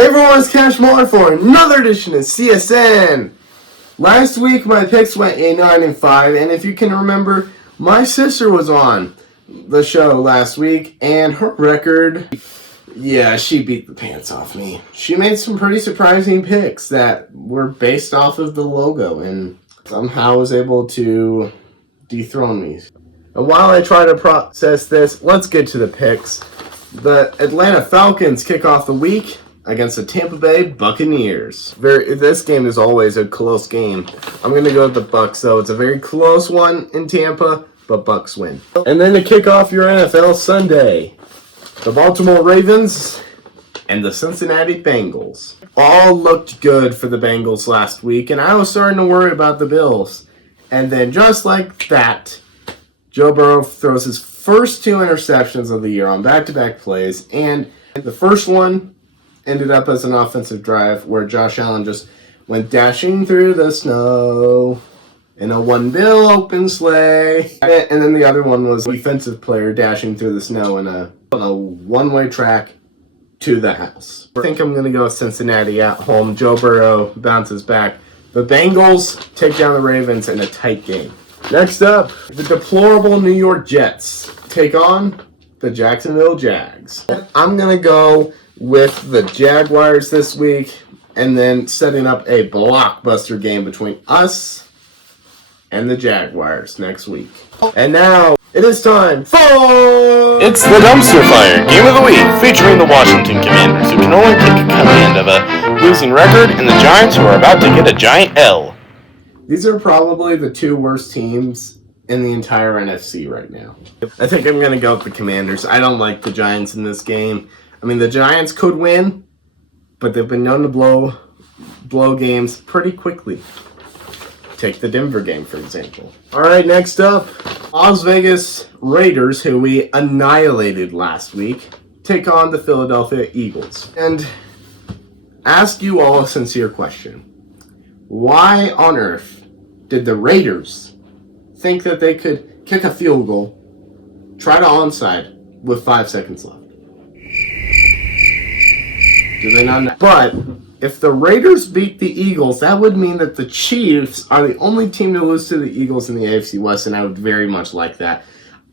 Hey everyone, it's Cash Muller for another edition of CSN. Last week my picks went 9-5, and if you can remember, my sister was on the show last week, and her record, she beat the pants off me. She made some pretty surprising picks that were based off of the logo, and somehow was able to dethrone me. And while I try to process this, let's get to the picks. The Atlanta Falcons kick off the week against the Tampa Bay Buccaneers. This game is always a close game. I'm going to go with the Bucs, though. It's a very close one in Tampa, but Bucs win. And then to kick off your NFL Sunday, the Baltimore Ravens and the Cincinnati Bengals. All looked good for the Bengals last week, and I was starting to worry about the Bills. And then just like that, Joe Burrow throws his first 2 interceptions of the year on back-to-back plays, and the first one ended up as an offensive drive where Josh Allen just went dashing through the snow in a one-bill open sleigh. And then the other one was a defensive player dashing through the snow in a one-way track to the house. I think I'm going to go with Cincinnati at home. Joe Burrow bounces back. The Bengals take down the Ravens in a tight game. Next up, the deplorable New York Jets take on the Jacksonville Jags. I'm going to go with the Jaguars this week, and then setting up a blockbuster game between us and the Jaguars next week. And now, it is time for... It's the Dumpster Fire Game of the Week, featuring the Washington Commanders, who can only take command of a losing record, and the Giants, who are about to get a giant L. These are probably the 2 worst teams in the entire NFC right now. I think I'm going to go with the Commanders. I don't like the Giants in this game. I mean, the Giants could win, but they've been known to blow games pretty quickly. Take the Denver game, for example. All right, next up, Las Vegas Raiders, who we annihilated last week, take on the Philadelphia Eagles. And ask you all a sincere question. Why on earth did the Raiders think that they could kick a field goal, try to onside with 5 seconds left? Do they not know? But if the Raiders beat the Eagles, that would mean that the Chiefs are the only team to lose to the Eagles in the AFC West, and I would very much like that.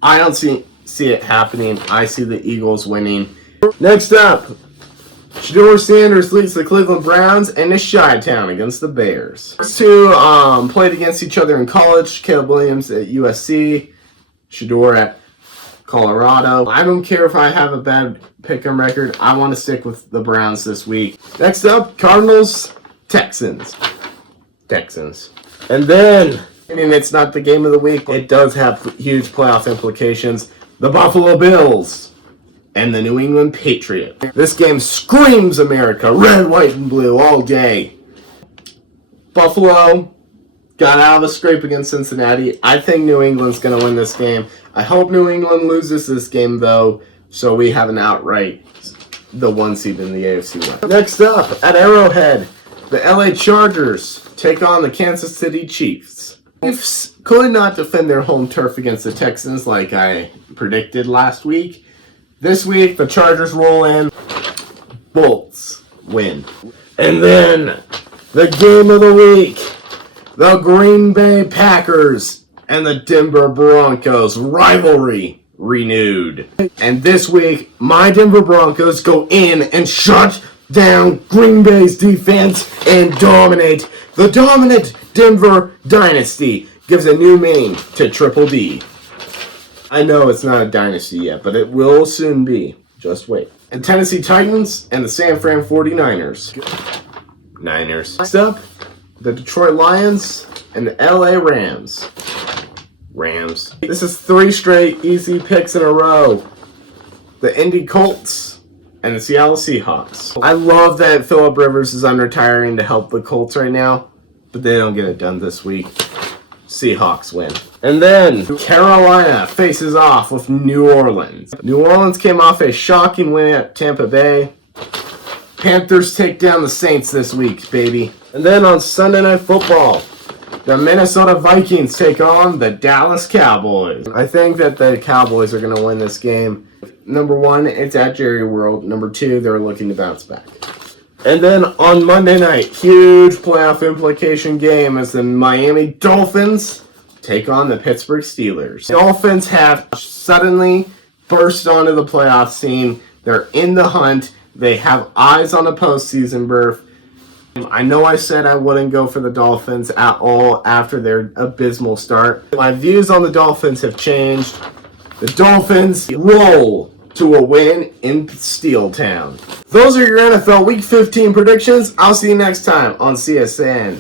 I don't see it happening. I see the Eagles winning. Next up, Shedeur Sanders leads the Cleveland Browns and the Chi-Town against the Bears. These 2 played against each other in college. Caleb Williams at USC, Shedeur at Colorado. I don't care if I have a bad pick-em record. I want to stick with the Browns this week. Next up, Cardinals, Texans. And then, I mean, it's not the game of the week. It does have huge playoff implications. The Buffalo Bills and the New England Patriots. This game screams America. Red, white, and blue all day. Buffalo got out of a scrape against Cincinnati. I think New England's going to win this game. I hope New England loses this game, though, so we have an outright the 1 seed in the AFC West. Next up, at Arrowhead, the LA Chargers take on the Kansas City Chiefs. Chiefs could not defend their home turf against the Texans like I predicted last week. This week, the Chargers roll in. Bolts win. And then, the game of the week. The Green Bay Packers and the Denver Broncos rivalry renewed. And this week, my Denver Broncos go in and shut down Green Bay's defense and dominate. The dominant Denver dynasty gives a new meaning to Triple D. I know it's not a dynasty yet, but it will soon be. Just wait. And Tennessee Titans and the San Fran 49ers. Next up, the Detroit Lions and the LA Rams. This is 3 straight easy picks in a row. The Indy Colts and the Seattle Seahawks. I love that Phillip Rivers is unretiring to help the Colts right now, but they don't get it done this week. Seahawks win. And then Carolina faces off with New Orleans. New Orleans came off a shocking win at Tampa Bay. Panthers take down the Saints this week, baby. And then on Sunday Night Football, the Minnesota Vikings take on the Dallas Cowboys. I think that the Cowboys are going to win this game. Number 1, it's at Jerry World. Number 2, they're looking to bounce back. And then on Monday night, huge playoff implication game as the Miami Dolphins take on the Pittsburgh Steelers. The Dolphins have suddenly burst onto the playoff scene. They're in the hunt. They have eyes on a postseason berth. I know I said I wouldn't go for the Dolphins at all after their abysmal start. My views on the Dolphins have changed. The Dolphins roll to a win in Steel Town. Those are your NFL Week 15 predictions. I'll see you next time on CSN.